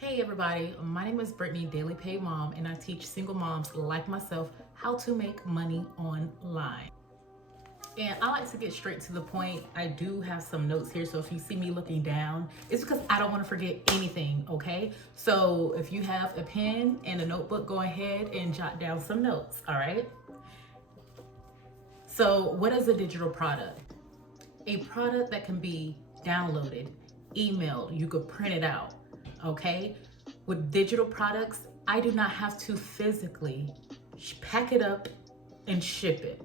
Hey everybody, my name is Brittany, Daily Paid Mom, and I teach single moms like myself how to make money online. And I like to get straight to the point. I do have some notes here, so if you see me looking down, it's because I don't want to forget anything, okay? So if you have a pen and a notebook, go ahead and jot down some notes, all right? So what is a digital product? A product that can be downloaded, emailed, you could print it out, okay? With digital products, I do not have to physically pack it up and ship it,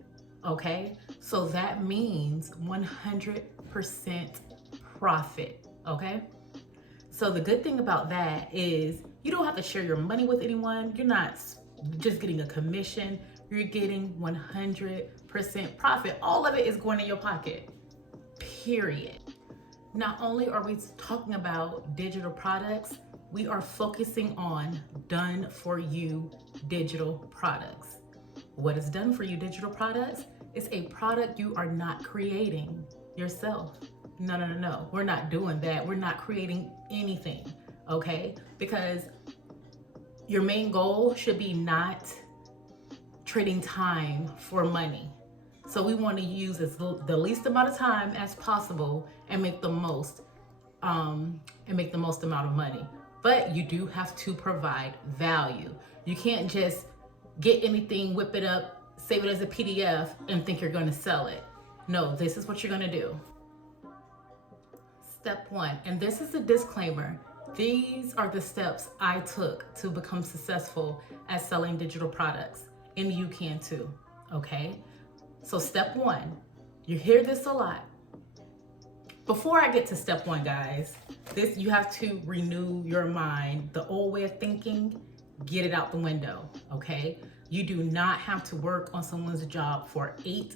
okay? So that means 100% profit, okay? So the good thing about that is you don't have to share your money with anyone. You're not just getting a commission, you're getting 100% profit. All of it is going in your pocket, period. Not only are we talking about digital products, we are focusing on done for you digital products. What is done for you digital products? It's a product you are not creating yourself. No. We're not doing that. We're not creating anything, okay? Because your main goal should be not trading time for money. So we want to use the least amount of time as possible and make the most amount of money. But you do have to provide value. You can't just get anything, whip it up, save it as a PDF, and think you're going to sell it. No, this is what you're going to do. Step one, and this is a disclaimer. These are the steps I took to become successful at selling digital products, and you can too, okay? So step one, you hear this a lot. Before I get to step one, guys, you have to renew your mind. The old way of thinking, get it out the window, okay? You do not have to work on someone's job for 8,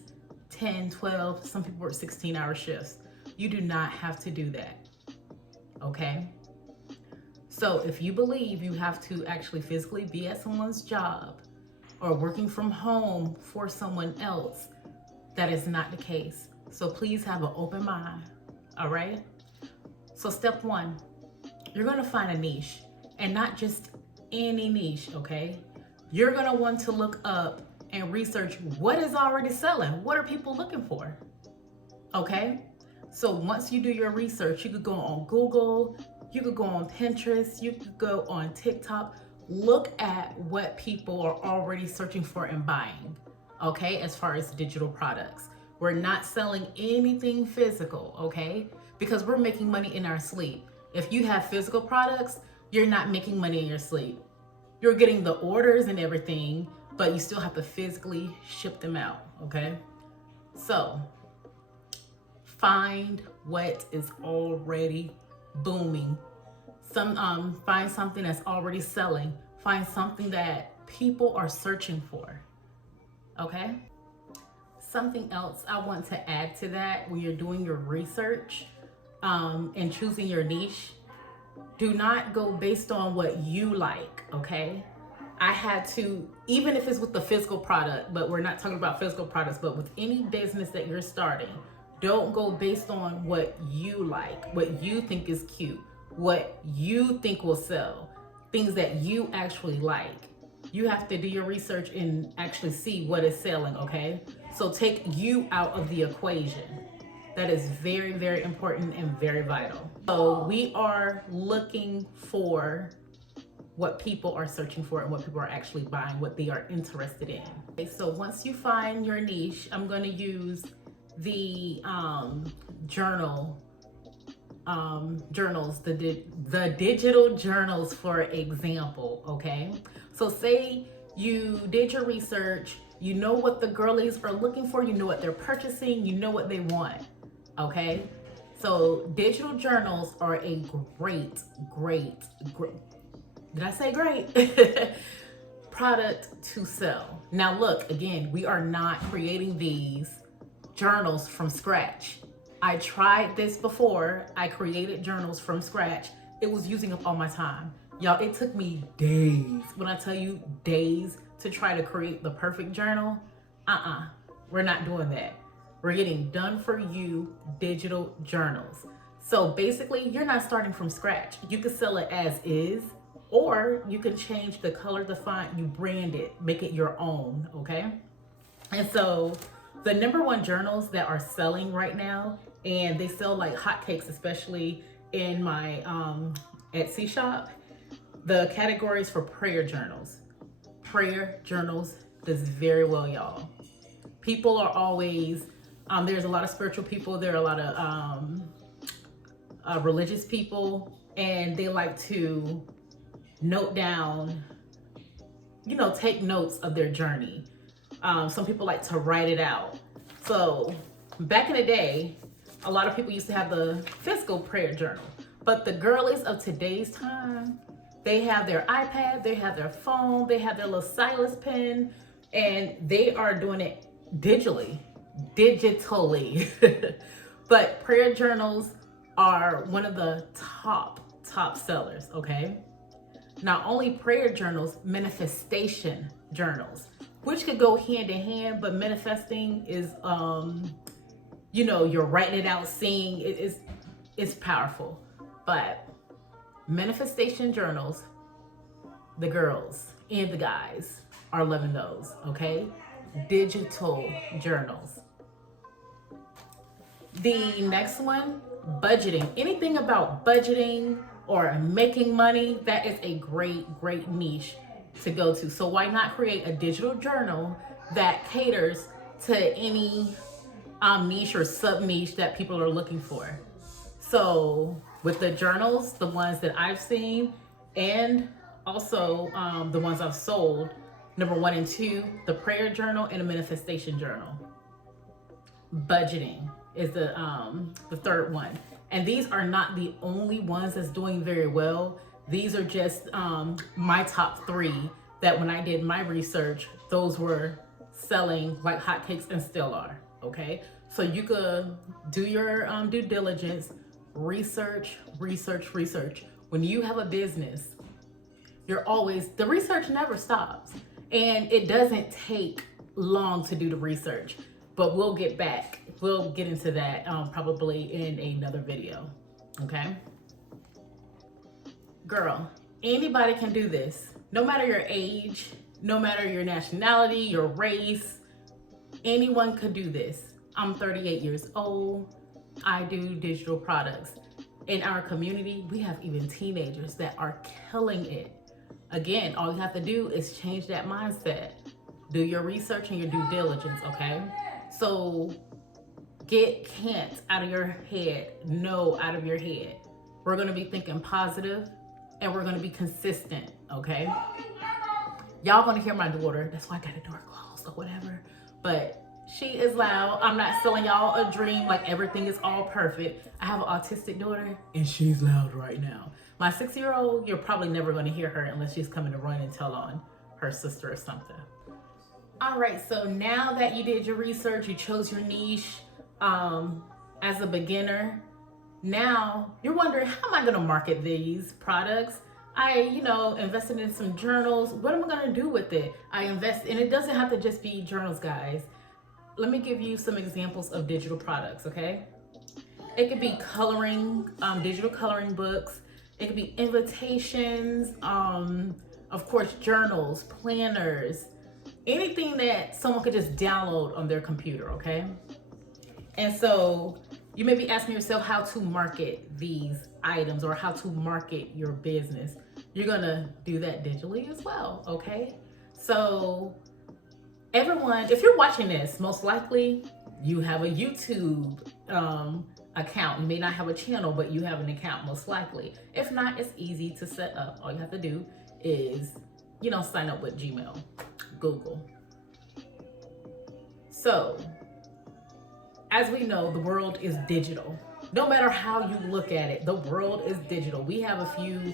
10, 12, some people work 16-hour shifts. You do not have to do that, okay? So if you believe you have to actually physically be at someone's job or working from home for someone else, that is not the case. So please have an open mind, all right? So step one, you're gonna find a niche, and not just any niche, okay? You're gonna want to look up and research what is already selling. What are people looking for, okay? So once you do your research, you could go on Google, you could go on Pinterest, you could go on TikTok, look at what people are already searching for and buying, okay, as far as digital products. We're not selling anything physical, okay, because we're making money in our sleep. If you have physical products, you're not making money in your sleep. You're getting the orders and everything, but you still have to physically ship them out, okay? So find what is already booming. Find something that's already selling. Find something that people are searching for, okay? Something else I want to add to that when you're doing your research and choosing your niche, do not go based on what you like, okay? I had to, even if it's with the physical product, but we're not talking about physical products, but with any business that you're starting, don't go based on what you like, what you think is cute, what you think will sell, things that you actually like. You have to do your research and actually see what is selling, okay? So take you out of the equation. That is very, very important and very vital. So we are looking for what people are searching for and what people are actually buying, what they are interested in. Okay, so once you find your niche, I'm going to use the journals, the digital journals for example, okay? So say you did your research, you know what the girlies are looking for, you know what they're purchasing, you know what they want, okay? So digital journals are a great, did I say great? Product to sell. Now look, again, we are not creating these journals from scratch. I tried this before. I created journals from scratch. It was using up all my time. Y'all, it took me days. When I tell you days to try to create the perfect journal, we're not doing that. We're getting done for you digital journals. So basically, you're not starting from scratch. You can sell it as is, or you can change the color, the font, you brand it, make it your own, okay? And so the number one journals that are selling right now, and they sell like hotcakes, especially in my Etsy shop, the categories for prayer journals. Prayer journals does very well, y'all. People are always, there's a lot of spiritual people, there are a lot of religious people, and they like to note down, take notes of their journey. Some people like to write it out. So back in the day, a lot of people used to have the physical prayer journal, but the girlies of today's time, they have their iPad, they have their phone, they have their little stylus pen, and they are doing it digitally. But prayer journals are one of the top sellers, okay? Not only prayer journals, manifestation journals, which could go hand in hand, but manifesting is, you're writing it out, seeing it is powerful. But manifestation journals, the girls and the guys are loving those, okay? Digital journals. The next one, budgeting. Anything about budgeting or making money, that is a great niche to go to. So why not create a digital journal that caters to any niche or sub niche that people are looking for? So with the journals, the ones that I've seen, and also the ones I've sold, number 1 and 2, the prayer journal and the manifestation journal. Budgeting is the third one. And these are not the only ones that's doing very well. These are just my top 3 that when I did my research, those were selling like hotcakes and still are, okay? So you could do your due diligence, research. When you have a business, the research never stops. And it doesn't take long to do the research, but we'll get into that probably in another video, okay? Girl, anybody can do this. No matter your age, no matter your nationality, your race, anyone could do this. I'm 38 years old. I do digital products. In our community, we have even teenagers that are killing it. Again, all you have to do is change that mindset. Do your research and your due diligence, okay? So get can't out of your head, no out of your head. We're gonna be thinking positive and we're gonna be consistent, okay? Y'all gonna hear my daughter, that's why I got the door closed or whatever, but she is loud. I'm not selling y'all a dream like everything is all perfect. I have an autistic daughter and she's loud right now. My 6-year-old, you're probably never gonna hear her unless she's coming to run and tell on her sister or something. All right, so now that you did your research, you chose your niche as a beginner, now you're wondering, how am I gonna market these products? I, invested in some journals. What am I gonna do with it? And it doesn't have to just be journals, guys. Let me give you some examples of digital products, okay? It could be coloring, digital coloring books. It could be invitations, of course, journals, planners, anything that someone could just download on their computer, okay? And so you may be asking yourself how to market these items or how to market your business. You're gonna do that digitally as well, okay? So everyone, if you're watching this, most likely you have a YouTube account. You may not have a channel, but you have an account most likely. If not, it's easy to set up. All you have to do is, sign up with Gmail, Google. So, as we know, the world is digital. No matter how you look at it, the world is digital. We have a few,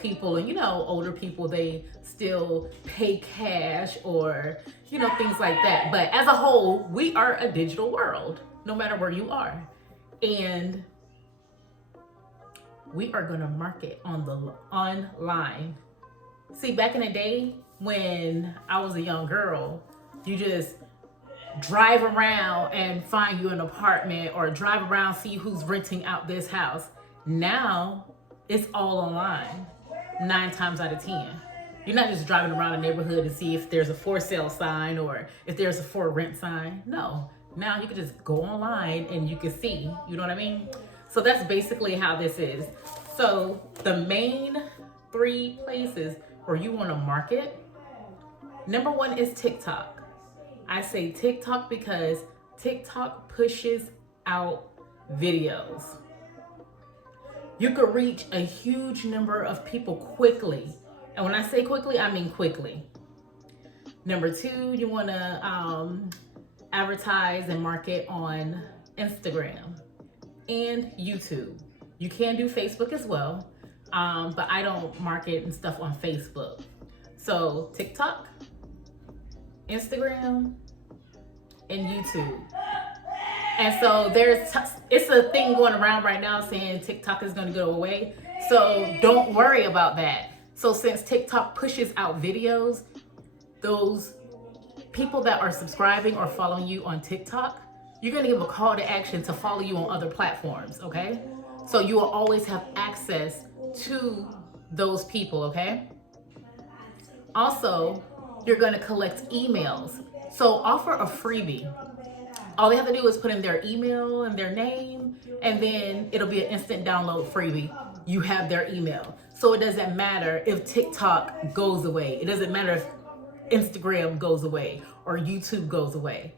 people, and older people, they still pay cash or, things like that. But as a whole, we are a digital world, no matter where you are. And we are gonna market on the online. See, back in the day when I was a young girl, you just drive around and find you an apartment, or drive around, see who's renting out this house. Now it's all online 9 times out of 10. You're not just driving around the neighborhood to see if there's a for sale sign or if there's a for rent sign. No, now you can just go online and you can see, you know what I mean? So that's basically how this is. So the main 3 places where you want to market, number 1 is TikTok. I say TikTok because TikTok pushes out videos. You could reach a huge number of people quickly. And when I say quickly, I mean quickly. Number 2, you want to advertise and market on Instagram and YouTube. You can do Facebook as well, but I don't market and stuff on Facebook. So TikTok, Instagram, and YouTube. And so it's a thing going around right now saying TikTok is going to go away. So don't worry about that. So since TikTok pushes out videos, those people that are subscribing or following you on TikTok, you're going to give a call to action to follow you on other platforms, okay? So you will always have access to those people, okay? Also, you're going to collect emails. So offer a freebie. All they have to do is put in their email and their name, and then it'll be an instant download freebie. You have their email. So it doesn't matter if TikTok goes away. It doesn't matter if Instagram goes away or YouTube goes away.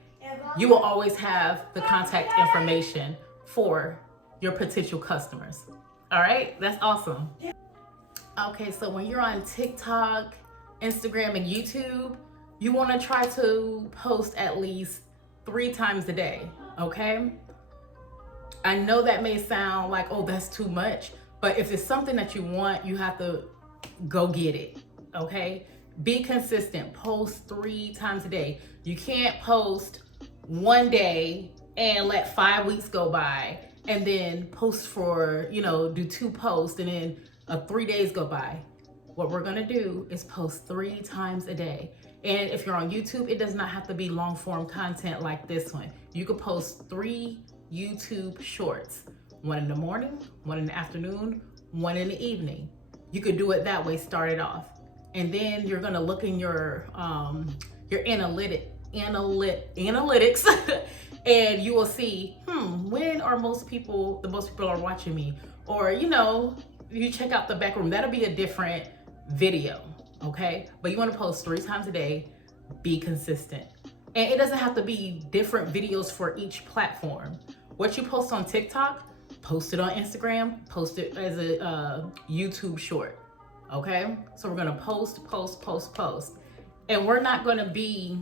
You will always have the contact information for your potential customers. All right, that's awesome. Okay, so when you're on TikTok, Instagram, and YouTube, you want to try to post at least 3 times a day, okay? I know that may sound like, oh, that's too much, but if it's something that you want, you have to go get it, okay? Be consistent. Post 3 times a day. You can't post one day and let 5 weeks go by and then post for, do 2 posts and then 3 days go by. What we're gonna do is post 3 times a day. And if you're on YouTube, it does not have to be long form content like this one. You could post 3 YouTube shorts, 1 in the morning, 1 in the afternoon, 1 in the evening. You could do it that way, start it off. And then you're gonna look in your analytics and you will see, when are the most people are watching me? Or, you check out the back room, that'll be a different video, okay? But you wanna post 3 times a day, be consistent. And it doesn't have to be different videos for each platform. What you post on TikTok, post it on Instagram, post it as a YouTube short, okay? So we're gonna post. And we're not gonna be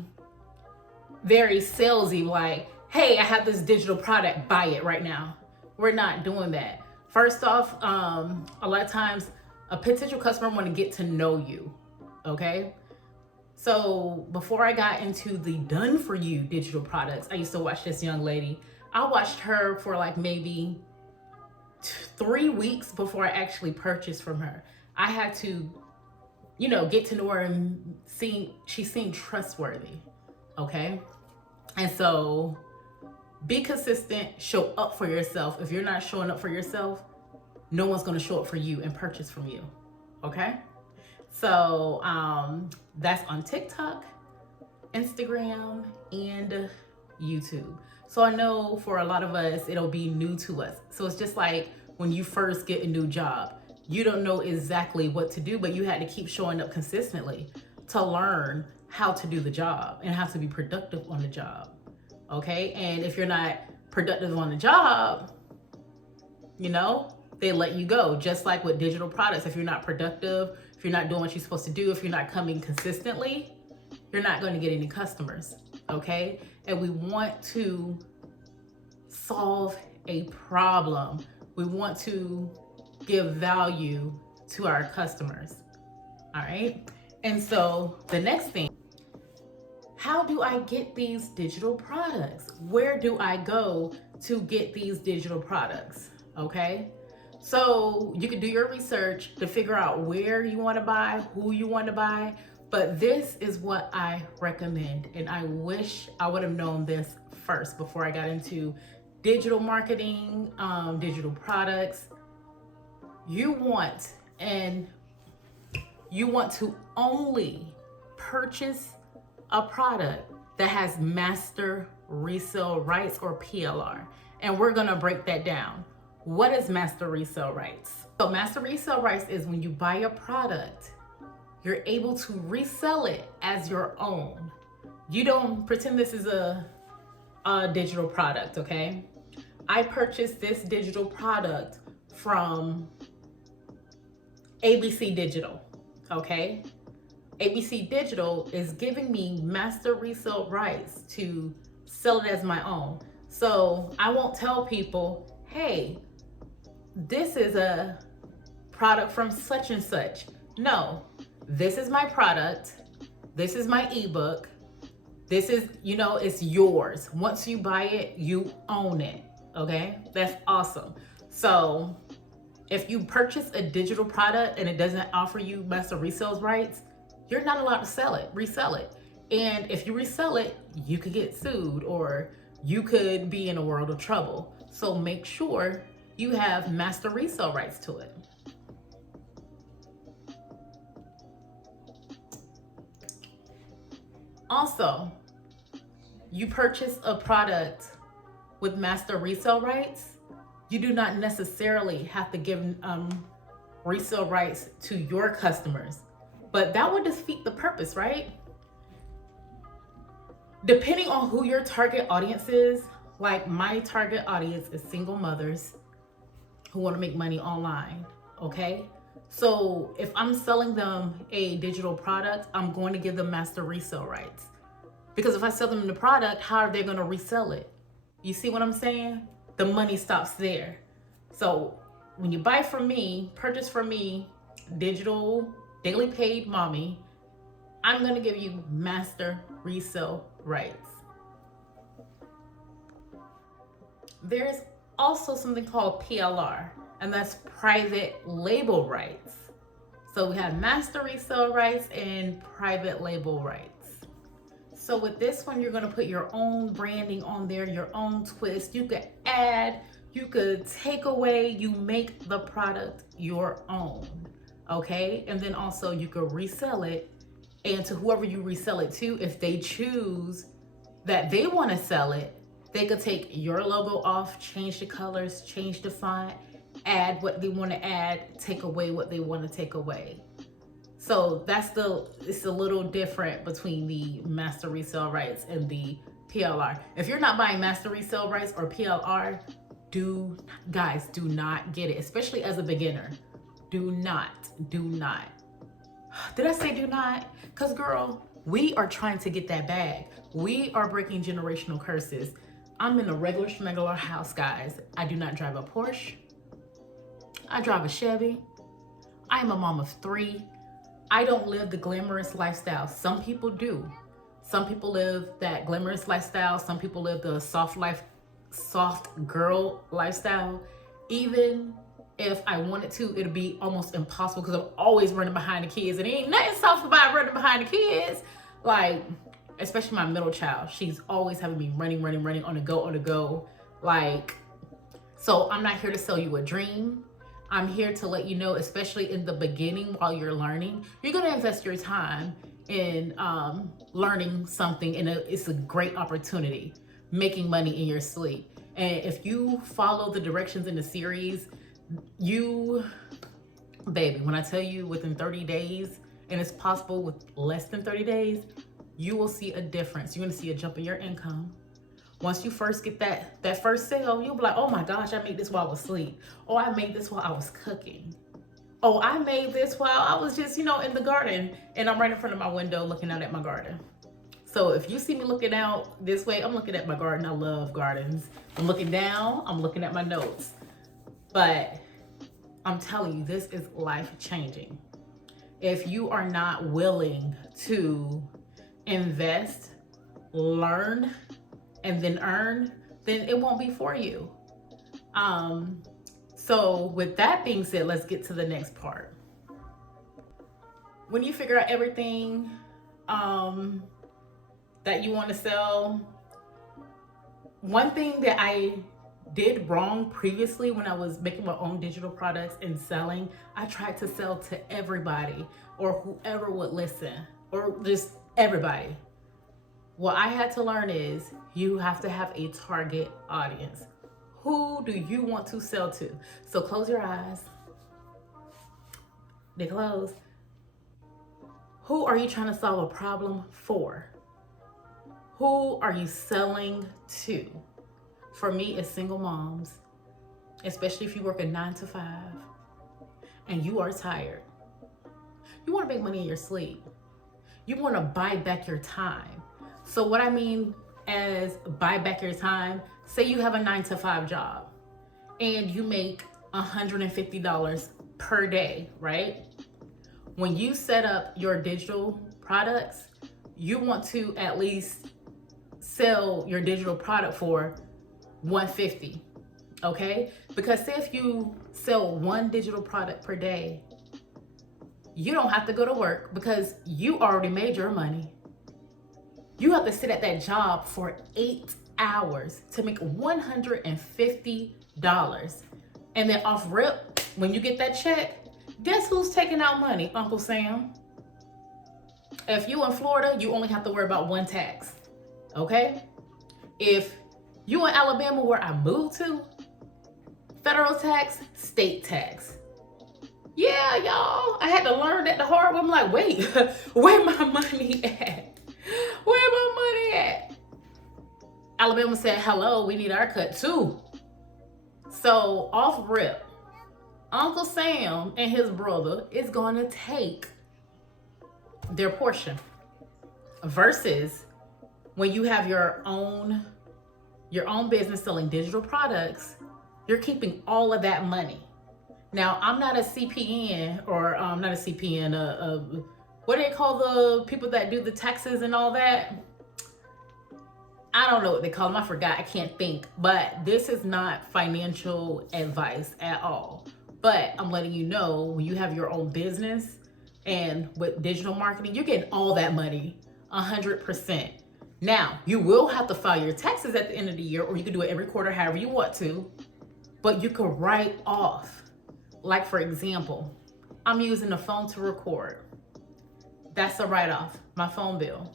very salesy, like, hey, I have this digital product, buy it right now. We're not doing that. First off, a lot of times a potential customer want to get to know you, okay? So before I got into the done for you digital products, I used to watch this young lady. I watched her for like maybe 3 weeks before I actually purchased from her. I had to, get to know her and she seemed trustworthy, okay? And so be consistent, show up for yourself. If you're not showing up for yourself, no one's gonna show up for you and purchase from you, okay? So that's on TikTok, Instagram, and YouTube. So I know for a lot of us, it'll be new to us. So it's just like when you first get a new job, you don't know exactly what to do, but you had to keep showing up consistently to learn how to do the job and how to be productive on the job, okay? And if you're not productive on the job, they let you go. Just like with digital products, if you're not productive, if you're not doing what you're supposed to do, if you're not coming consistently, you're not going to get any customers, okay? And we want to solve a problem. We want to give value to our customers, all right? And so the next thing, how do I get these digital products? Where do I go to get these digital products, okay? So you can do your research to figure out where you want to buy, who you want to buy, But this is what I recommend. And I wish I would have known this first before I got into digital marketing, digital products. You want to only purchase a product that has master resale rights, or PLR. And we're gonna break that down. What is master resale rights? So master resale rights is when you buy a product, you're able to resell it as your own. You don't pretend this is a digital product, okay? I purchased this digital product from ABC Digital, okay? ABC Digital is giving me master resale rights to sell it as my own. So I won't tell people, hey, this is a product from such and such. No, this is my product. This is my ebook. This is, it's yours. Once you buy it, you own it, okay? That's awesome. So if you purchase a digital product and it doesn't offer you master resale rights, you're not allowed to resell it. And if you resell it, you could get sued or you could be in a world of trouble. So make sure you have master resale rights to it. Also, you purchase a product with master resale rights, you do not necessarily have to give resale rights to your customers. But that would defeat the purpose, right? Depending on who your target audience is, like my target audience is single mothers who want to make money online, okay? So if I'm selling them a digital product, I'm going to give them master resale rights. Because if I sell them the product, how are they going to resell it? You see what I'm saying? The money stops there. So when you buy from me, purchase from me, digital, daily paid mommy, I'm going to give you master resale rights. There's also something called PLR, and that's private label rights. So we have master resale rights and private label rights. So with this one, you're going to put your own branding on there, your own twist. You could add, you could take away, you make the product your own, okay? And then also you could resell it, and to whoever you resell it to, if they choose that they want to sell it, they could take your logo off, change the colors, change the font, add what they want to add, take away what they want to take away. So it's a little different between the master resale rights and the PLR. If you're not buying master resale rights or PLR, do not get it, especially as a beginner. Do not. Did I say do not? Because girl, we are trying to get that bag. We are breaking generational curses. I'm in a regular schmegular house, guys. I do not drive a Porsche. I drive a Chevy. I am a mom of 3. I don't live the glamorous lifestyle. Some people do. Some people live that glamorous lifestyle. Some people live the soft girl lifestyle. Even if I wanted to, it'd be almost impossible because I'm always running behind the kids, and ain't nothing soft about running behind the kids. Like, especially my middle child, she's always having me running on the go. Like, so I'm not here to sell you a dream. I'm here to let you know, especially in the beginning while you're learning, you're going to invest your time in learning something, and it's a great opportunity, making money in your sleep. And if you follow the directions in the series, baby, when I tell you within 30 days, and it's possible with less than 30 days, you will see a difference. You're going to see a jump in your income. Once you first get that first sale, you'll be like, oh my gosh, I made this while I was asleep. Oh, I made this while I was cooking. Oh, I made this while I was just, in the garden, and I'm right in front of my window looking out at my garden. So if you see me looking out this way, I'm looking at my garden. I love gardens. I'm looking down, I'm looking at my notes. But I'm telling you, this is life-changing. If you are not willing to invest, learn, and then earn, then it won't be for you. So with that being said, let's get to the next part. when you figure out everything that you want to sell, one thing that I did wrong previously when I was making my own digital products and selling, I tried to sell to everybody or whoever would listen, or just everybody. What I had to learn is you have to have a target audience. Who do you want to sell to? So close your eyes. They close. Who are you trying to solve a problem for? Who are you selling to? For me, it's single moms, especially if you work a 9 to 5 and you are tired. You want to make money in your sleep. You want to buy back your time. So what I mean as buy back your time, say you have a 9 to 5 job and you make $150 per day, right? When you set up your digital products, you want to at least sell your digital product for $150, okay? Because say if you sell one digital product per day, you don't have to go to work because you already made your money. You have to sit at that job for 8 hours to make $150. And then off rip, when you get that check, guess who's taking out money? Uncle Sam. If you in Florida, you only have to worry about one tax, okay? If you in Alabama, where I moved to, federal tax, state tax. Yeah, y'all, I had to learn that the hard way. I'm like, wait, where my money at? Where my money at? Alabama said, hello, we need our cut too. So off rip, Uncle Sam and his brother is going to take their portion. Versus when you have your own business selling digital products, you're keeping all of that money. Now, I'm not a CPN, or not a CPN, what do they call the people that do the taxes and all that? I don't know what they call them. I forgot. I can't think. But this is not financial advice at all. But I'm letting you know, when you have your own business and with digital marketing, you're getting all that money, 100%. Now, you will have to file your taxes at the end of the year, or you can do it every quarter, however you want to. But you can write off. Like, for example, I'm using the phone to record. That's a write-off, my phone bill.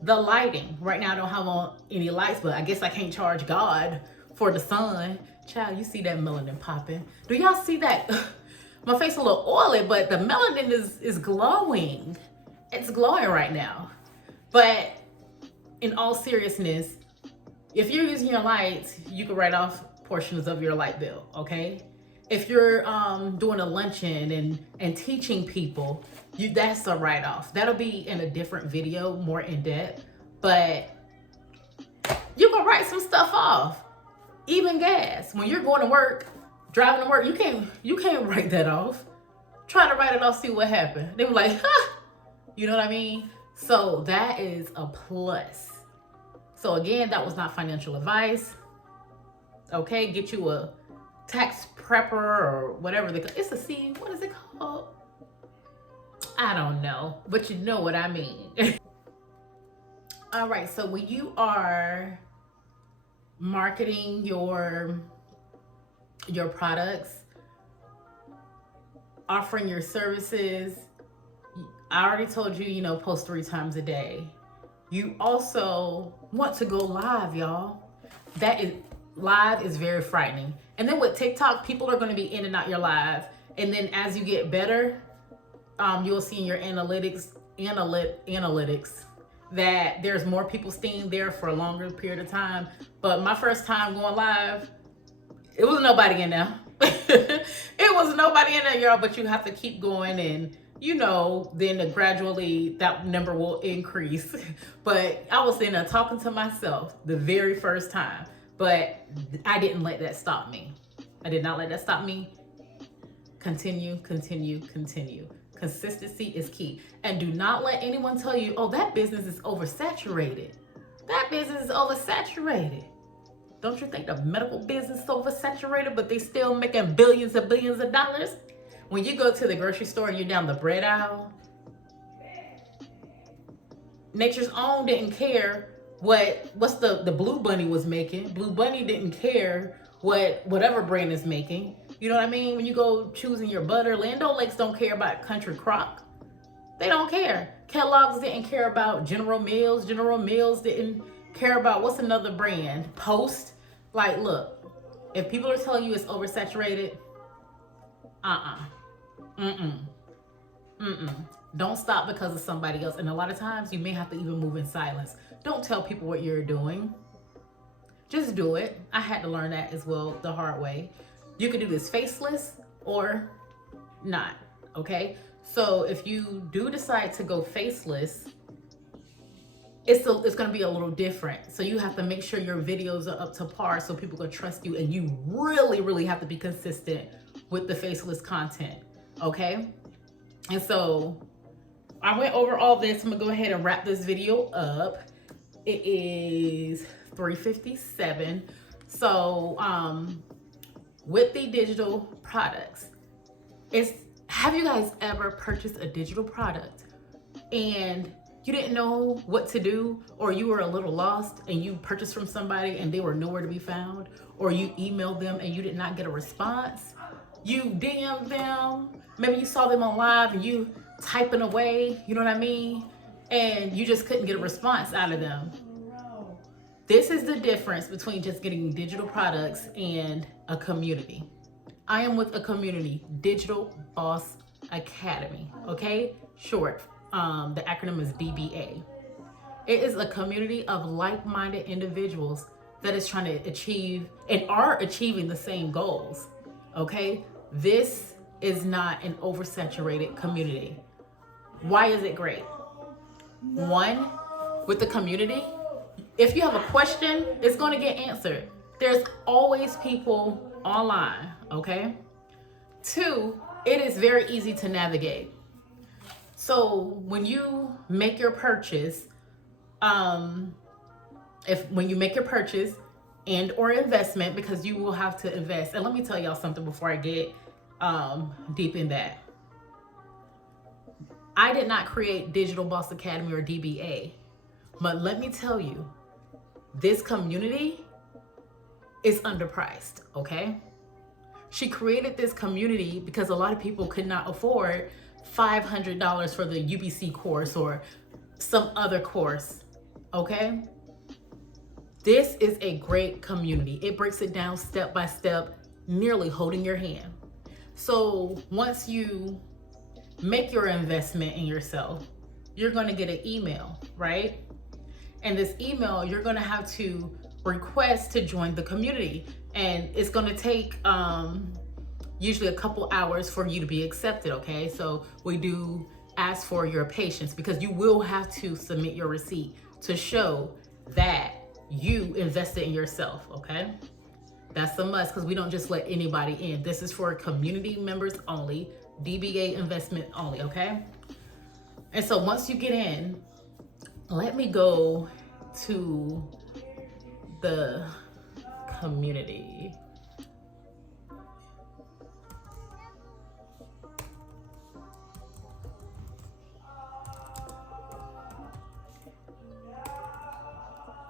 The lighting, right now I don't have on any lights, but I guess I can't charge God for the sun. Child, you see that melanin popping. Do y'all see that? My face a little oily, but the melanin is glowing. It's glowing right now. But in all seriousness, if you're using your lights, you can write off portions of your light bill, okay? If you're doing a luncheon and teaching people, that's a write-off. That'll be in a different video, more in depth, but you can write some stuff off. Even gas. When you're going to work, driving to work, you can't write that off. Try to write it off, see what happened. They were like, huh. You know what I mean? So that is a plus. So again, that was not financial advice. Okay, get you a tax prepper or whatever it's a C, what is it called? I don't know, but you know what I mean. All right, so when you are marketing your products, offering your services, I already told you, post 3 times a day. You also want to go live, y'all. Live is very frightening. And then with TikTok, people are going to be in and out your live. And then as you get better, you'll see in your analytics that there's more people staying there for a longer period of time. But my first time going live, it was nobody in there. It was nobody in there, y'all, but you have to keep going, and then gradually that number will increase. But I was in there talking to myself the very first time. But I didn't let that stop me. I did not let that stop me. Continue. Consistency is key. And do not let anyone tell you, oh, that business is oversaturated. That business is oversaturated. Don't you think the medical business is oversaturated, but they still making billions and billions of dollars? when you go to the grocery store and you're down the bread aisle, Nature's Own didn't care what's the Blue Bunny was making. Blue Bunny didn't care whatever brand is making. You know what I mean? When you go choosing your butter, Land O'Lakes don't care about Country Crock. They don't care. Kellogg's didn't care about General Mills. General Mills didn't care about, what's another brand? Post. Like, look, if people are telling you it's oversaturated, don't stop because of somebody else. And a lot of times you may have to even move in silence. Don't tell people what you're doing. Just do it. I had to learn that as well the hard way. You can do this faceless or not, okay? So if you do decide to go faceless, it's going to be a little different. So you have to make sure your videos are up to par so people can trust you, and you really, really have to be consistent with the faceless content, okay? And so I went over all this. I'm gonna go ahead and wrap this video up. It is 3:57. So with the digital products, have you guys ever purchased a digital product and you didn't know what to do, or you were a little lost and you purchased from somebody and they were nowhere to be found, or you emailed them and you did not get a response? You DM'd them, maybe you saw them on live and you typing away, you know what I mean? And you just couldn't get a response out of them. This is the difference between just getting digital products and a community. I am with a community, Digital Bods Academy, okay? Short, the acronym is DBA. It is a community of like-minded individuals that is trying to achieve and are achieving the same goals, okay? This is not an oversaturated community. Why is it great? One, with the community, if you have a question, it's going to get answered. There's always people online, okay? Two, it is very easy to navigate. So when you make your purchase, when you make your purchase and or investment, because you will have to invest. And let me tell y'all something before I get deep in that. I did not create Digital Bods Academy or DBA, but let me tell you, this community is underpriced, okay? She created this community because a lot of people could not afford $500 for the UBC course or some other course, okay? This is a great community. It breaks it down step by step, nearly holding your hand. So once you make your investment in yourself, you're going to get an email, right? And this email, you're going to have to request to join the community. And it's going to take usually a couple hours for you to be accepted, okay? So we do ask for your patience, because you will have to submit your receipt to show that you invested in yourself, okay? That's a must, because we don't just let anybody in. This is for community members only, DBA investment only, okay? And so once you get in, let me go to the community.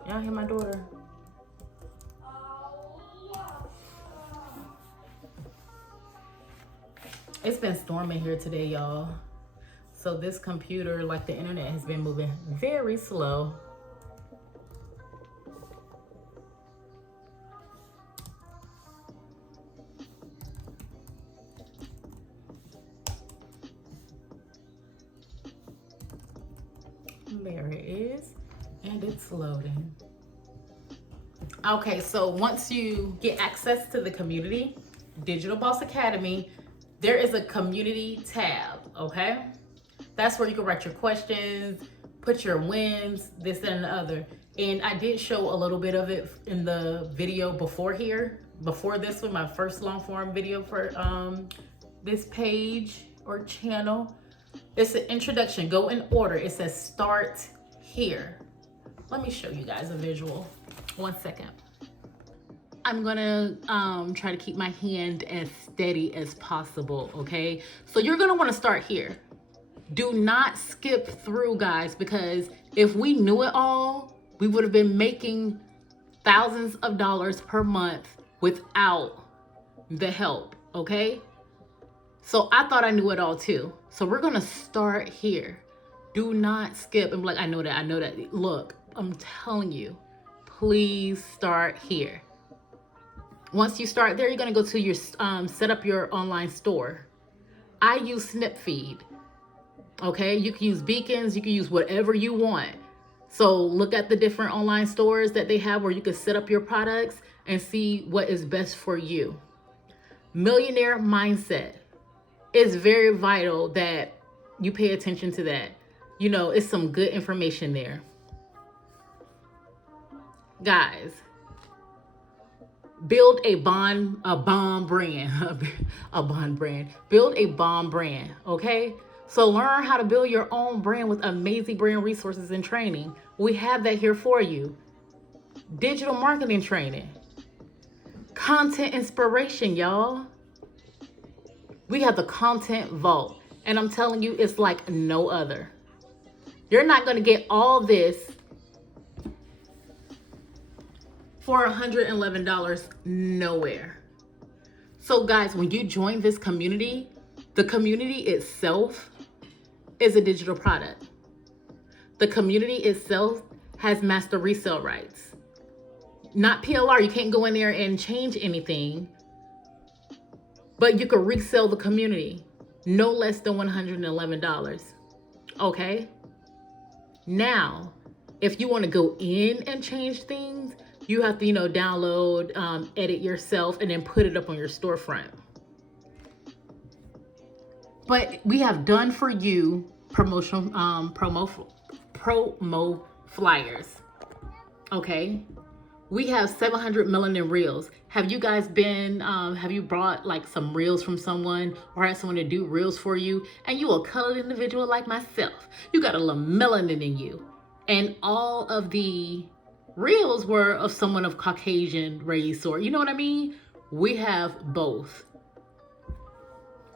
Y'all hear my daughter? It's been storming here today, y'all. So this computer, like the internet, has been moving very slow. There it is, and it's loading. Okay, so once you get access to the community, Digital Bods Academy, there is a community tab, okay? That's where you can write your questions, put your wins, this, that, and the other. And I did show a little bit of it in the video before this one, my first long form video for this page or channel. It's an introduction, go in order. It says start here. Let me show you guys a visual. 1 second. I'm gonna try to keep my hand as steady as possible, okay? So you're gonna wanna start here. Do not skip through, guys, because if we knew it all, we would have been making thousands of dollars per month without the help, okay? So I thought I knew it all too. So we're gonna start here. Do not skip and be like, I know that. Look, I'm telling you, please start here. Once you start there, you're gonna go to your, set up your online store. I use SnipFeed, okay? You can use Beacons, you can use whatever you want. So look at the different online stores that they have where you can set up your products and see what is best for you. Millionaire Mindset. It's very vital that you pay attention to that. You know, it's some good information there. Guys, build a bomb brand, a bond brand. Build a bomb brand, okay? So learn how to build your own brand with amazing brand resources and training. We have that here for you. Digital marketing training. Content inspiration, y'all. We have the content vault, and I'm telling you, it's like no other. You're not gonna get all this for $111 nowhere. So guys, when you join this community, the community itself is a digital product. The community itself has master resale rights. Not PLR, you can't go in there and change anything, but you can resell the community, no less than $111, okay? Now, if you wanna go in and change things, you have to, download, edit yourself, and then put it up on your storefront. But we have done for you promo flyers, okay? We have 700 melanin reels. Have you guys have you brought like some reels from someone or had someone to do reels for you, and you a colored individual like myself? You got a little melanin in you. And all of the reels were of someone of Caucasian race, or you know what I mean? We have both.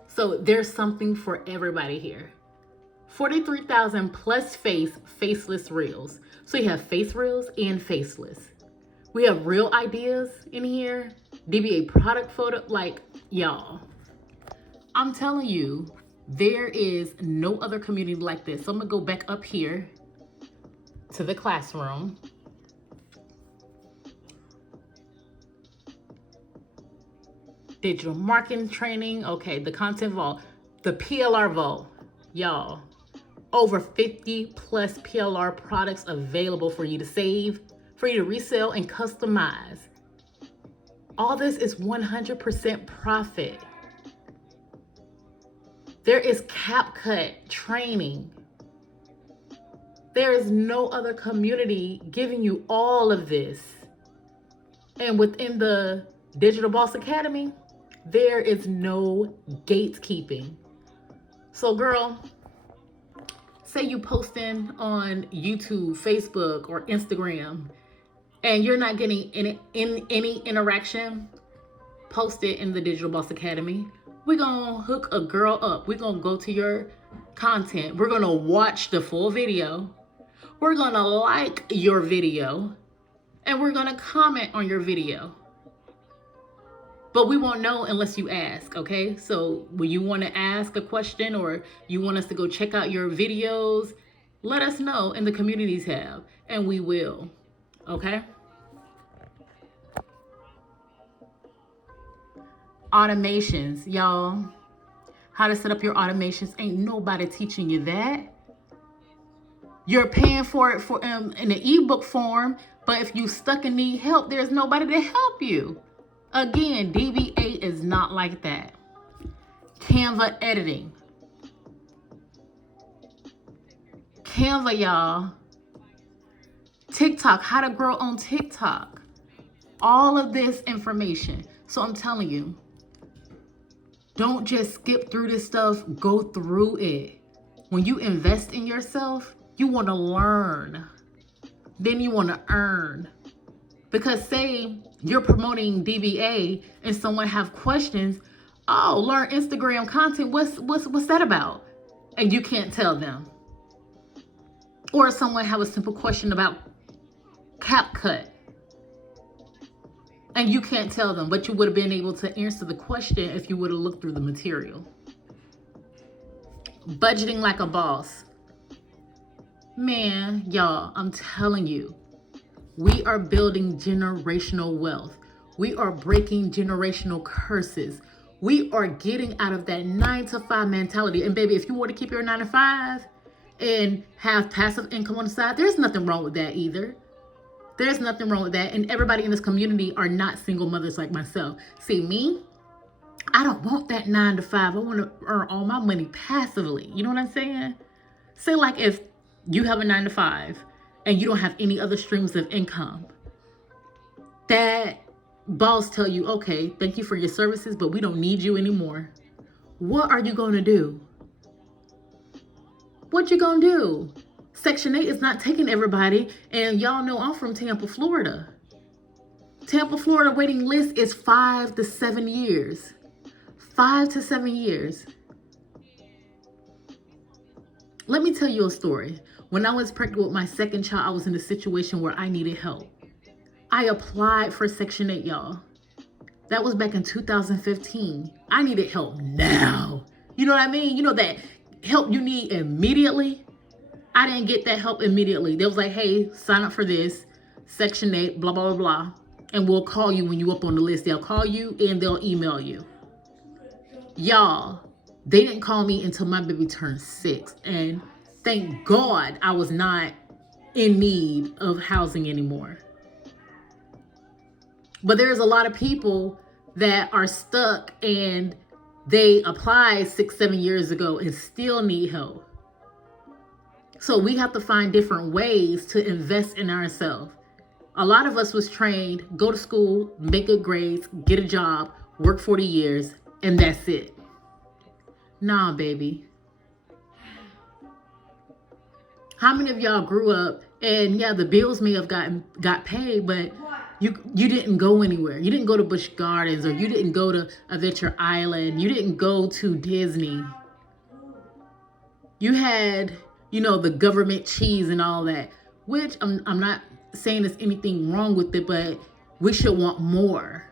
So there's something for everybody here. 43,000 plus faceless reels. So you have face reels and faceless. We have real ideas in here. DBA product photo, like y'all. I'm telling you, there is no other community like this. So I'm gonna go back up here to the classroom. Digital marketing training. Okay, the content vault, the PLR vault, y'all. Over 50 plus PLR products available for you to save, for you to resell and customize. All this is 100% profit. There is CapCut training. There is no other community giving you all of this. And within the Digital Bods Academy, there is no gatekeeping. So girl, say you posting on YouTube, Facebook, or Instagram, and you're not getting any interaction, post it in the Digital Bods Academy. We're gonna hook a girl up. We're gonna go to your content. We're gonna watch the full video. We're gonna like your video, and we're gonna comment on your video. But we won't know unless you ask, okay? So when you want to ask a question or you want us to go check out your videos, let us know in the community tab, and we will, okay? Automations, y'all. How to set up your automations. Ain't nobody teaching you that. You're paying for it in an ebook form, but if you stuck and need help, there's nobody to help you. Again, DBA is not like that. Canva editing. Canva, y'all. TikTok, how to grow on TikTok. All of this information. So I'm telling you, don't just skip through this stuff, go through it. When you invest in yourself, you want to learn. Then you want to earn. Because say you're promoting DBA and someone have questions, Oh, learn Instagram content. What's that about? And you can't tell them. Or someone have a simple question about CapCut, and you can't tell them, but you would have been able to answer the question if you would have looked through the material. Budgeting like a boss. Man, y'all, I'm telling you, we are building generational wealth. We are breaking generational curses. We are getting out of that 9-to-5 mentality. And baby, if you want to keep your 9-to-5 and have passive income on the side, there's nothing wrong with that either. There's nothing wrong with that. And everybody in this community are not single mothers like myself. See, me, I don't want that 9-to-5. I want to earn all my money passively. You know what I'm saying? Say like if you have a 9-to-5 and you don't have any other streams of income, that boss tell you, okay, thank you for your services, but we don't need you anymore. What are you going to do? What you going to do? Section 8 is not taking everybody. And y'all know I'm from Tampa, Florida. Tampa, Florida waiting list is 5 to 7 years. 5 to 7 years. Let me tell you a story. When I was pregnant with my second child, I was in a situation where I needed help. I applied for Section 8, y'all. That was back in 2015. I needed help now. You know what I mean? You know that help you need immediately? I didn't get that help immediately. They was like, hey, sign up for this, Section 8, blah, blah, blah, blah. And we'll call you when you up on the list. They'll call you and they'll email you. Y'all, they didn't call me until my baby turned 6. And thank God I was not in need of housing anymore. But there's a lot of people that are stuck and they applied 6-7 years ago and still need help. So we have to find different ways to invest in ourselves. A lot of us was trained, go to school, make good grades, get a job, work 40 years, and that's it. Nah, baby. How many of y'all grew up and yeah, the bills may have got paid, but you didn't go anywhere. You didn't go to Busch Gardens, or you didn't go to Adventure Island. You didn't go to Disney. You had, you know, the government cheese and all that, which I'm not saying there's anything wrong with it, but we should want more.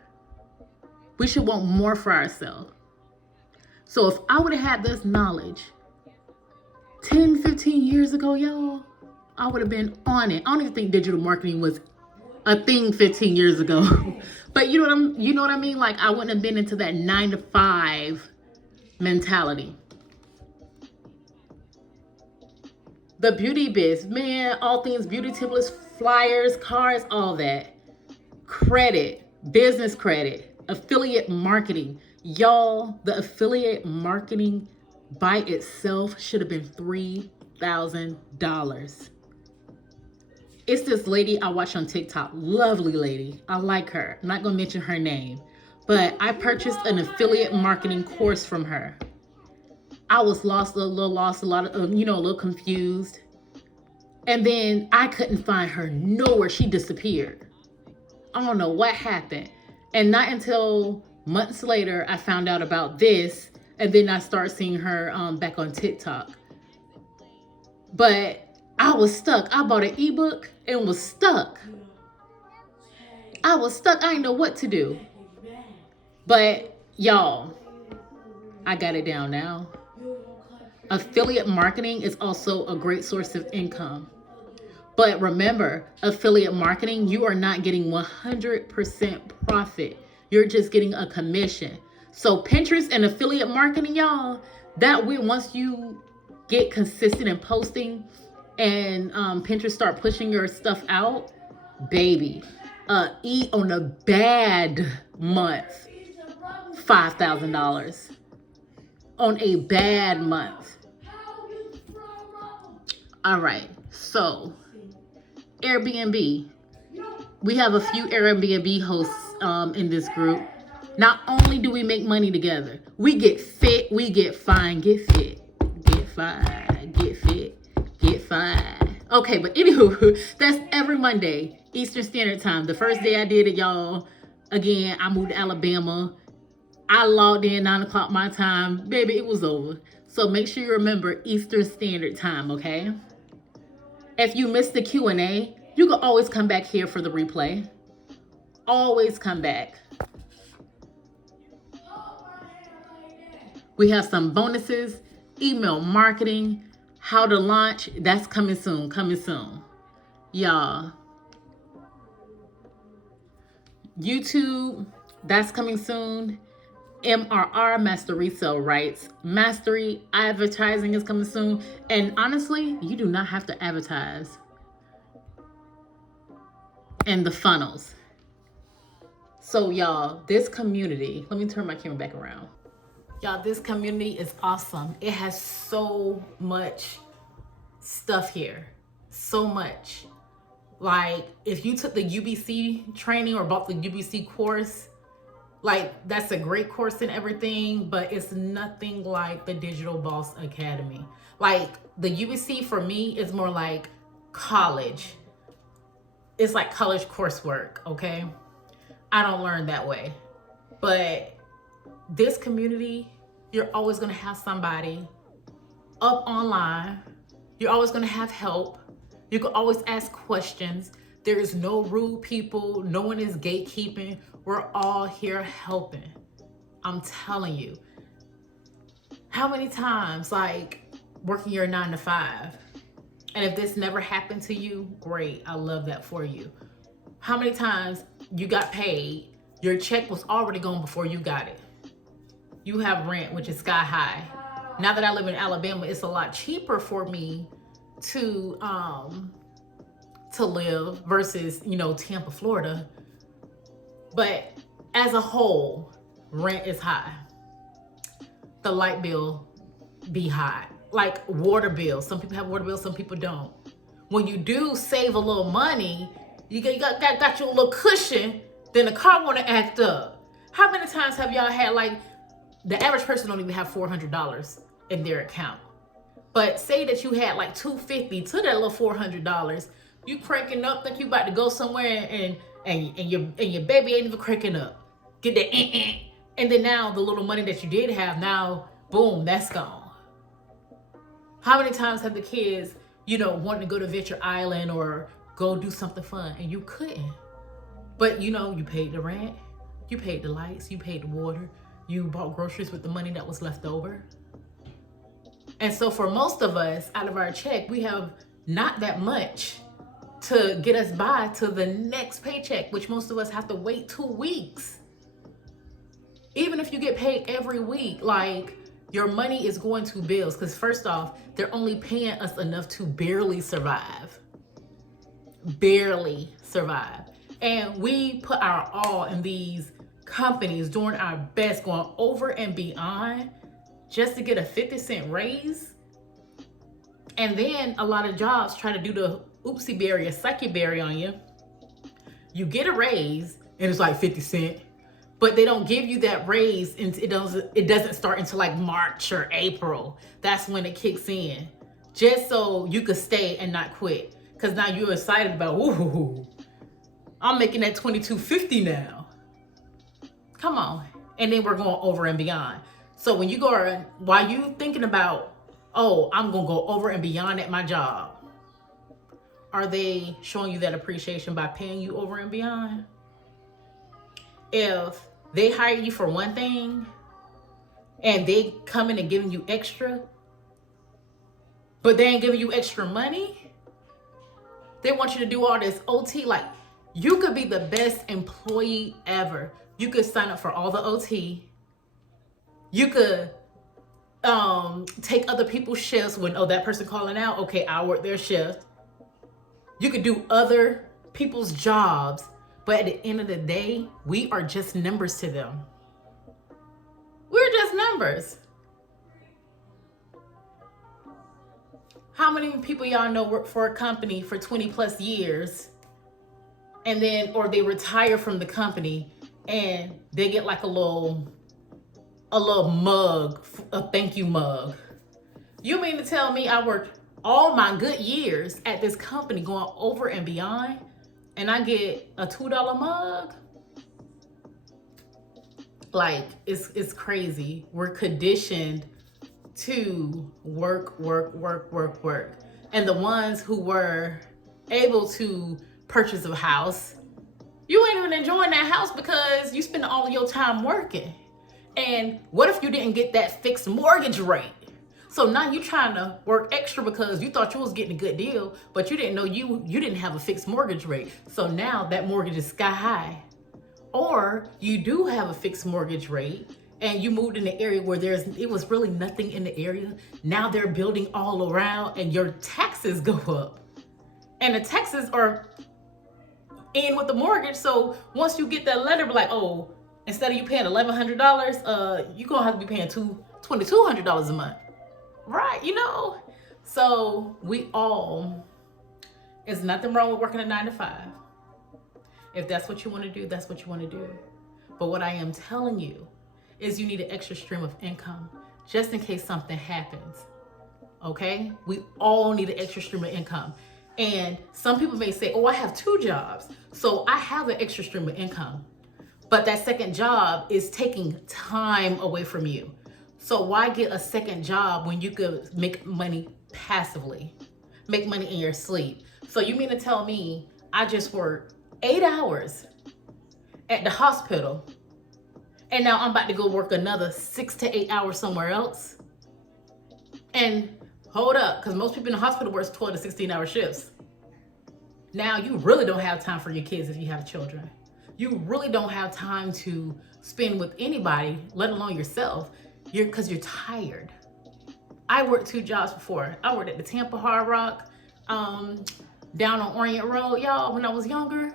We should want more for ourselves. So if I would have had this knowledge 10, 15 years ago, y'all, I would have been on it. I don't even think digital marketing was a thing 15 years ago. But you know what I mean? Like, I wouldn't have been into that 9-to-5 mentality. The beauty biz, man, all things beauty templates, flyers, cards, all that. Credit, business credit, affiliate marketing. Y'all, the affiliate marketing by itself should have been $3,000. It's this lady I watch on TikTok, lovely lady. I like her. I'm not gonna mention her name, but I purchased an affiliate marketing course from her. I was a little confused. And then I couldn't find her nowhere. She disappeared. I don't know what happened. And not until months later, I found out about this. And then I started seeing her back on TikTok. But I was stuck. I bought an ebook and was stuck. I was stuck. I didn't know what to do. But y'all, I got it down now. Affiliate marketing is also a great source of income. But remember, affiliate marketing, you are not getting 100% profit. You're just getting a commission. So Pinterest and affiliate marketing, y'all, that way, once you get consistent in posting and Pinterest start pushing your stuff out, baby, eat on a bad month, $5,000 on a bad month. All right, so Airbnb. We have a few Airbnb hosts in this group. Not only do we make money together, we get fit, we get fine, get fit, get fine, get fit, get fine. Okay, but anywho, that's every Monday, Eastern Standard Time. The first day I did it, y'all, again, I moved to Alabama. I logged in 9 o'clock my time. Baby, it was over. So make sure you remember Eastern Standard Time, okay? If you missed the Q&A, you can always come back here for the replay. Always come back. We have some bonuses, email marketing, how to launch. That's coming soon, Y'all. YouTube, that's coming soon. MRR, Master Resale Rights. Mastery, advertising is coming soon. And honestly, you do not have to advertise. And the funnels. So y'all, this community, let me turn my camera back around. Y'all, this community is awesome. It has so much stuff here. So much. Like, if you took the UBC training or bought the UBC course, like, that's a great course and everything, but it's nothing like the Digital Boss Academy. Like, the UBC for me is more like college. It's like college coursework, okay? I don't learn that way. But this community, you're always gonna have somebody up online. You're always gonna have help. You can always ask questions. There is no rude people. No one is gatekeeping. We're all here helping. I'm telling you. How many times, like, working your 9 to 5? And if this never happened to you, great. I love that for you. How many times you got paid, your check was already gone before you got it? You have rent, which is sky high. Now that I live in Alabama, it's a lot cheaper for me to live versus, you know, Tampa, Florida. But as a whole, rent is high. The light bill be high. Like water bills. Some people have water bills, some people don't. When you do save a little money, you got you a little cushion, then the car want to act up. How many times have y'all had, like, the average person don't even have $400 in their account. But say that you had like $250 to that little $400. You cranking up, think you about to go somewhere, and your baby ain't even cranking up. Get that and then now the little money that you did have, now boom, that's gone. How many times have the kids, you know, wanting to go to Venture Island or go do something fun and you couldn't? But you know, you paid the rent, you paid the lights, you paid the water, you bought groceries with the money that was left over. And so for most of us, out of our check, we have not that much to get us by to the next paycheck, which most of us have to wait 2 weeks. Even if you get paid every week, like, your money is going to bills, because first off, they're only paying us enough to barely survive. Barely survive. And we put our all in these companies, doing our best, going over and beyond just to get a 50-cent raise. And then a lot of jobs try to do the oopsie berry or sucky berry on you. You get a raise and it's like 50 cents, but they don't give you that raise, and it doesn't start until like March or April. That's when it kicks in, just so you could stay and not quit. Because now you're excited about, ooh, I'm making that $22.50 now. Come on. And then we're going over and beyond. So when you go, while you thinking about, oh, I'm going to go over and beyond at my job, are they showing you that appreciation by paying you over and beyond? If they hire you for one thing and they come in and giving you extra, but they ain't giving you extra money, they want you to do all this OT. Like, you could be the best employee ever. You could sign up for all the OT. You could take other people's shifts when, oh, that person calling out, okay, I'll work their shift. You could do other people's jobs, but at the end of the day, we are just numbers to them. We're just numbers. How many people y'all know work for a company for 20 plus years, and then, or they retire from the company and they get like a little mug, a thank you mug? You mean to tell me I worked all my good years at this company going over and beyond, and I get a $2 mug? Like, it's crazy. We're conditioned to work. And the ones who were able to purchase a house, you ain't even enjoying that house because you spend all of your time working. And what if you didn't get that fixed mortgage rate? So now you're trying to work extra because you thought you was getting a good deal, but you didn't know you didn't have a fixed mortgage rate. So now that mortgage is sky high. Or you do have a fixed mortgage rate and you moved in an area where it was really nothing in the area. Now they're building all around and your taxes go up. And the taxes are in with the mortgage. So once you get that letter, be like, oh, instead of you paying $1,100, you're gonna have to be paying $2,200 a month. Right, you know? So there's nothing wrong with working a 9 to 5. If that's what you want to do, that's what you want to do. But what I am telling you is you need an extra stream of income just in case something happens. Okay? We all need an extra stream of income. And some people may say, oh, I have 2 jobs, so I have an extra stream of income. But that second job is taking time away from you. So why get a second job when you could make money passively? Make money in your sleep. So you mean to tell me I just worked 8 hours at the hospital and now I'm about to go work another 6 to 8 hours somewhere else? And hold up, because most people in the hospital work 12 to 16-hour shifts. Now you really don't have time for your kids if you have children. You really don't have time to spend with anybody, let alone yourself, because you're tired. I worked 2 jobs before. I worked at the Tampa Hard Rock, down on Orient Road, y'all, when I was younger.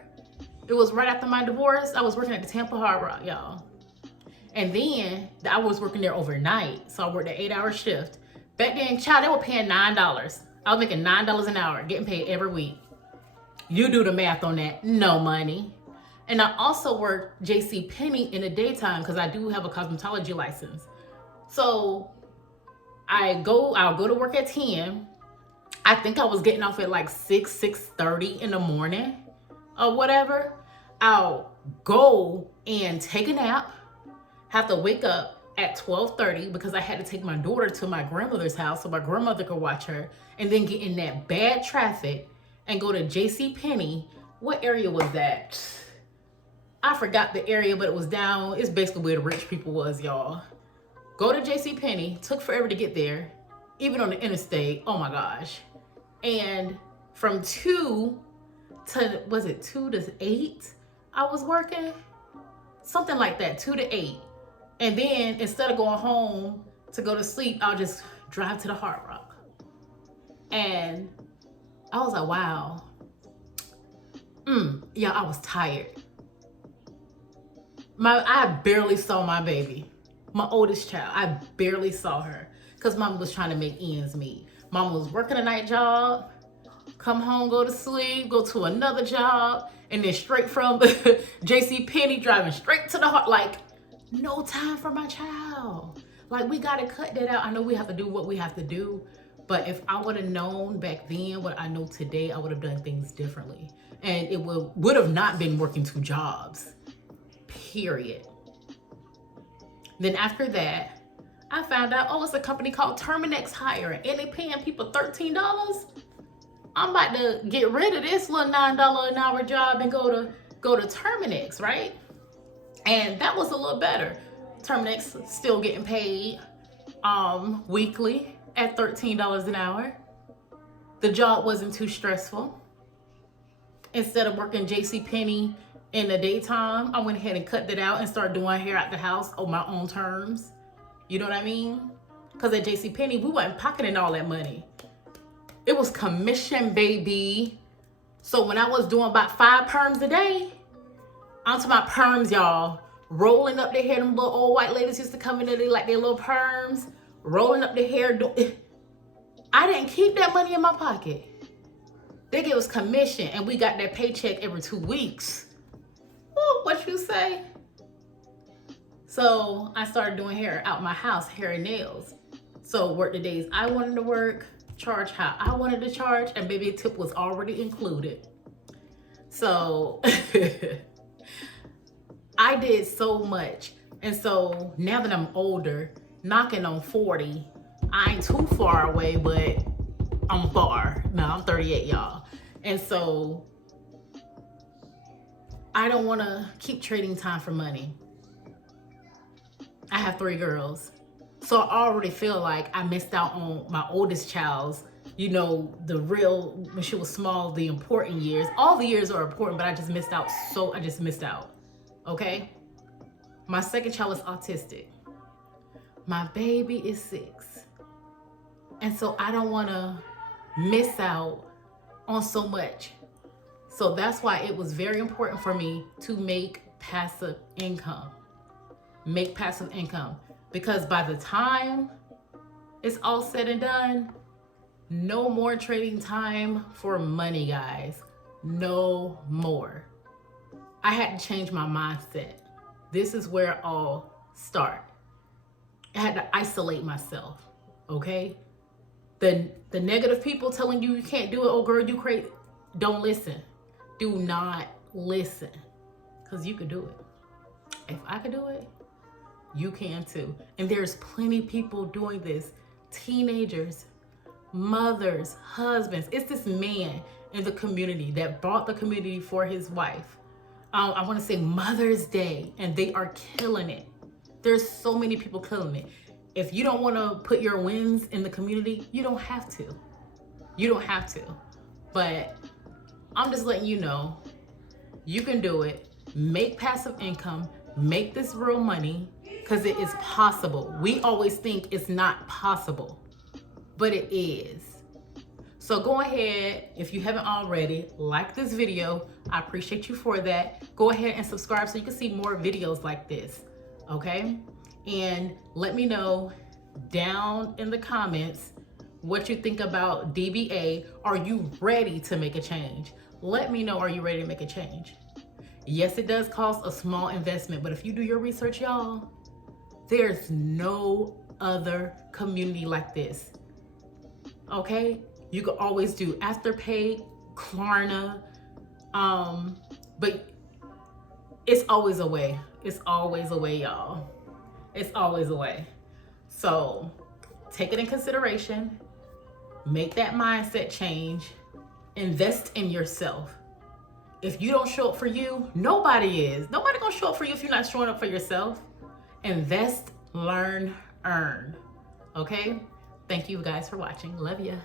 It was right after my divorce. I was working at the Tampa Hard Rock, y'all. And then I was working there overnight. So I worked an 8-hour shift. Back then, child, they were paying $9. I was making $9 an hour, getting paid every week. You do the math on that. No money. And I also worked JCPenney in the daytime because I do have a cosmetology license. So I'll go to work at 10. I think I was getting off at like 6:30 in the morning or whatever. I'll go and take a nap, have to wake up at 12:30 because I had to take my daughter to my grandmother's house so my grandmother could watch her, and then get in that bad traffic and go to JCPenney. What area was that? I forgot the area, but it's basically where the rich people was, y'all. Go to JCPenney, took forever to get there, even on the interstate, oh my gosh. And from 2 to 8, I was working? Something like that, 2 to 8. And then instead of going home to go to sleep, I'll just drive to the Hard Rock. And I was like, wow. Yeah, I was tired. I barely saw my baby. My oldest child, I barely saw her because mama was trying to make ends meet. Mama was working a night job, come home, go to sleep, go to another job, and then straight from JCPenney driving straight to the heart. Like, no time for my child. Like, we got to cut that out. I know we have to do what we have to do, but if I would have known back then what I know today, I would have done things differently. And it would have not been working 2 jobs, period. Then after that, I found out, oh, it's a company called Terminex hiring, and they paying people $13. I'm about to get rid of this little $9 an hour job and go to Terminex, right? And that was a little better. Terminex still getting paid weekly at $13 an hour. The job wasn't too stressful. Instead of working JCPenney in the daytime, I went ahead and cut that out and started doing hair at the house on my own terms. You know what I mean? Because at JCPenney, we wasn't pocketing all that money. It was commission, baby. So when I was doing about 5 perms a day, onto my perms, y'all, rolling up their hair. Them little old white ladies used to come in there, they like their little perms, rolling up their hair. I didn't keep that money in my pocket. They gave us commission, and we got that paycheck every 2 weeks. Ooh, what you say? So I started doing hair out my house, hair and nails. So work the days I wanted to work, charge how I wanted to charge, and baby, a tip was already included. So I did so much. And so now that I'm older, knocking on 40, I ain't too far away, but I'm far. No, I'm 38, y'all. And so I don't want to keep trading time for money. I have 3 girls. So I already feel like I missed out on my oldest child's, the real, when she was small, the important years. All the years are important, but I just missed out. Okay? My second child is autistic. My baby is 6. And so I don't want to miss out on so much. So that's why it was very important for me to make passive income. Because by the time it's all said and done, no more trading time for money, guys. No more. I had to change my mindset. This is where it all started. I had to isolate myself, okay? The negative people telling you can't do it, oh girl, you crazy. Don't listen. Do not listen, because you could do it. If I could do it, you can too. And there's plenty of people doing this. Teenagers, mothers, husbands. It's this man in the community that bought the community for his wife. I want to say Mother's Day, and they are killing it. There's so many people killing it. If you don't want to put your wins in the community, you don't have to. But I'm just letting you know, you can do it. Make passive income. Make this real money, because it is possible. We always think it's not possible, but it is. So go ahead, if you haven't already, like this video. I appreciate you for that. Go ahead and subscribe so you can see more videos like this, okay? And let me know down in the comments what you think about DBA. Are you ready to make a change? Let me know, are you ready to make a change? Yes, it does cost a small investment, but if you do your research, y'all, there's no other community like this, okay? You can always do Afterpay, Klarna, but it's always a way. It's always a way, y'all. It's always a way. So take it in consideration. Make that mindset change. Invest in yourself. If you don't show up for you, nobody is. Nobody gonna show up for you if you're not showing up for yourself. Invest, learn, earn. Okay? Thank you guys for watching. Love ya.